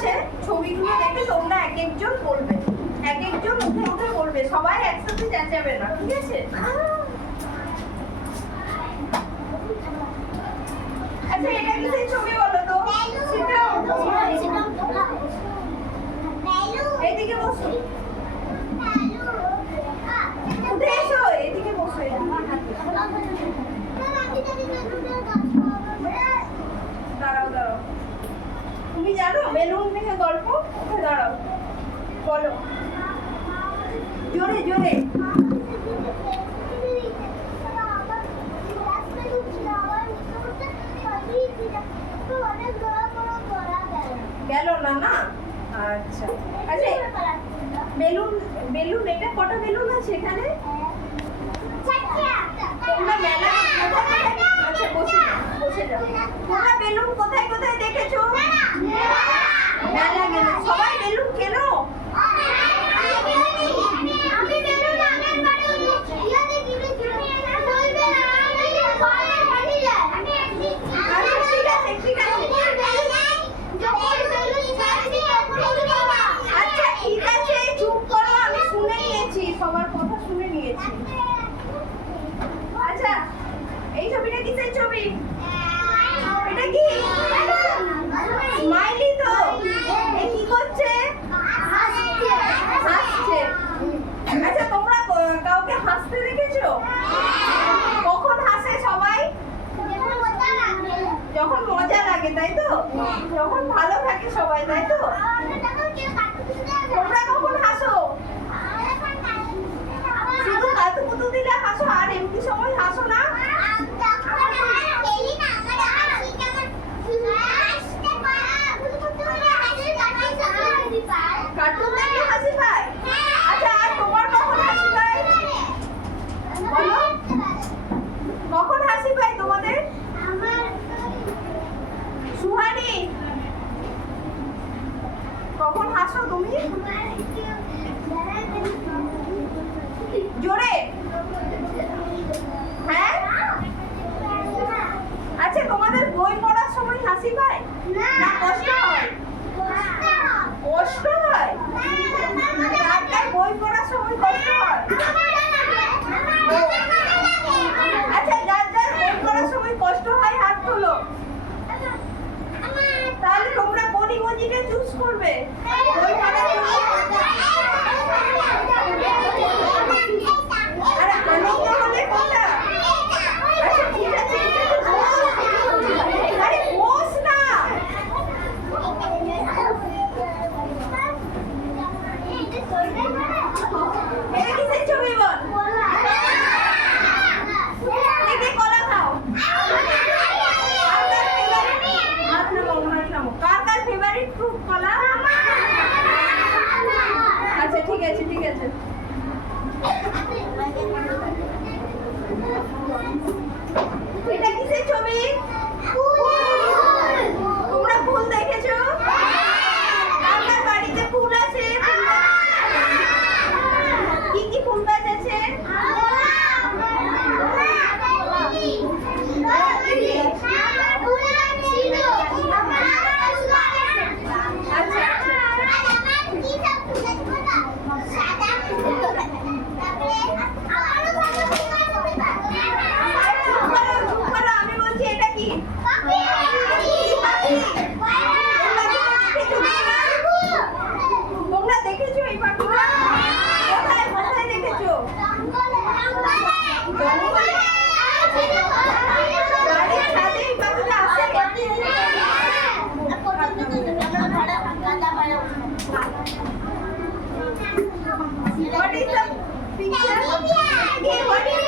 হচ্ছে ছবিগুলো দেখে তোমরা এক একজন বলবে, এক একজন উঠে উঠে বলবে, সবাই একসাথে চেঁচাবে না, ঠিক আছে? আচ্ছা এটা কিসের ছবি বলো তো? এইদিকে বসো, উঠে এসো, এইদিকে বসো। দাঁড়াও দাঁড়াও, তুমি জানো বেলুন থেকে গল্প? উঠে দাঁড়াও, বলো জোরে জোরে। গেল না না? আচ্ছা আচ্ছা, বেলুন বেলুন এটা কটা বেলুন আছে এখানে? তোমরা মেলা আচ্ছা বসে বসে যাও। তোমরা বেলুন কোথায় কোথায় দেখেছো? মেলা গেলে সবাই বেলুন কেনো? আচ্ছা ঠিক আছে, চুপ করো, আমি শুনে নিয়েছি, সবার কথা শুনে নিয়েছি। আচ্ছা এই ছবিটা কিসের ছবি? এটা কি স্মাইলি? তো এ কি করছে? হাসছে। আচ্ছা তোমরা কাউকে হাসতে দেখেছো? কখন হাসে সবাই? যখন মজা লাগে, তাই তো? যখন ভালো থাকে সবাই, তাই তো? তোমরা কখন হাসো? শুধু কাতুকুতু দিলে হাসো, আর এমনি সময় হাসো না? কার্টুন দেখে হাসি পায়? আচ্ছা আর তোমার কখন হাসি পায় বলো? কখন হাসি পায় তোমাদের? সুহানি কখন হাসো তুমি? জোরে। হ্যাঁ আচ্ছা তোমাদের বই পড়ার সময় হাসি পায় না কষ্ট হয়? কষ্ট হয়? কার বই পড়ার সময় কষ্ট হয়? আচ্ছা যার যার বই পড়ার সময় কষ্ট হয় হাত তোলো। তাহলে তোমরা কোন ইমোজিটা চুজ করবে বই পড়ার সময়? আরে আনন্দ হলে কোনটা? আচ্ছা ঠিক আছে, আরে বস না। এটা কিসের ছবি বল? দেখে কলা খাও। কার কার ফেভারিট ফ্রুট কলা? আচ্ছা ঠিক আছে ঠিক আছে। এটা কিসের ছবি? তোমরা ফুল দেখেছো? কার কার বাড়িতে ফুল আছে? কি কি ফুল গাছ আছে? আমি বলছি এটা কি? তোমরা দেখেছো এই পাখিটা? কোথায় কোথায় দেখেছো? জঙ্গলে? বাড়ির ছাদে এই পাখিটা আসে? What is the picture? What is